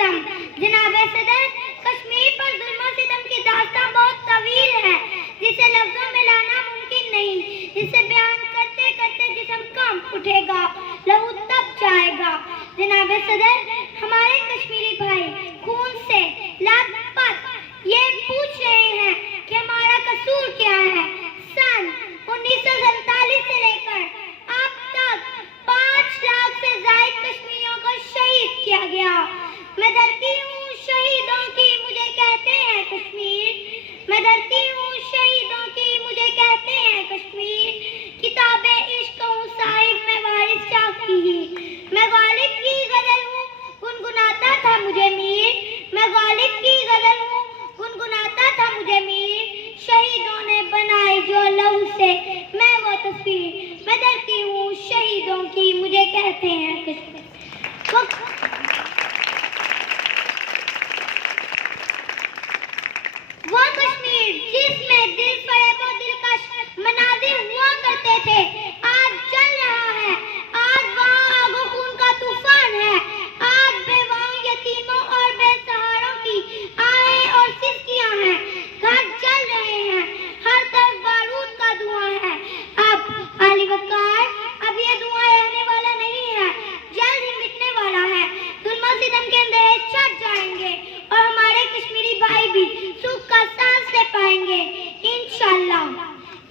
सितम। जनाबे सदर, कश्मीर पर जुल्म सितम की दास्तां बहुत तवील है, जिसे लफ्जों में लाना मुमकिन नहीं। इसे बयान करते करते जिस्म कांप उठेगा, लहू तप जाएगा। जनाबे सदर, हमारे कश्मीरी भाई खून से लथपथ ये पूछ रहे हैं कि हमारा कसूर क्या है। सन 1947 से लेकर अब तक 5 लाख से ज्यादा कश्मीरियों को शहीद किया गया। मैं डरती हूँ शहीदों की, मुझे कहते हैं कश्मीर। मैं डरती हूँ शहीदों की, मुझे कहते हैं कश्मीर। किताबे इश्क हूँ साहिब, मैं वारिस शाह की ही। मैं गालिब की गजल हूँ, गुनगुनाता था मुझे मीर। मैं गालिब की गजल हूँ, गुनगुनाता था मुझे मीर। शहीदों ने बनाई जो लहू से मैं वो तस्वीर। मैं डरती हूँ शहीदों की, मुझे कहते हैं कश्मीर। वो कश्मीर जिसमें दिल फरेब और दिलकश मनाजिर हुआ करते थे, आज जल रहा है। आज वहाँ आगो खून का तूफान है। आज बेवाओं, यतीमों और बेसहारों की आहें और सिसकियां हैं। घर जल रहे हैं, हर तरफ बारूद का धुआं है। अब आली वकार, अब ये धुआं रहने वाला नहीं है, जल्द ही मिटने वाला है। जुल्म सितम के अंधेरे छट जाएंगे और हमारे कश्मीरी भाई भी सुख का सांस ले पाएंगे इंशाअल्लाह।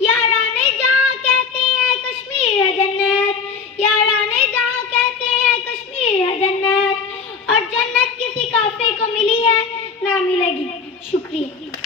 याराने जहाँ कहते हैं कश्मीर है जन्नत, याराने जहाँ कहते हैं कश्मीर है जन्नत, और जन्नत किसी काफिर को मिली है ना मिलेगी। शुक्रिया।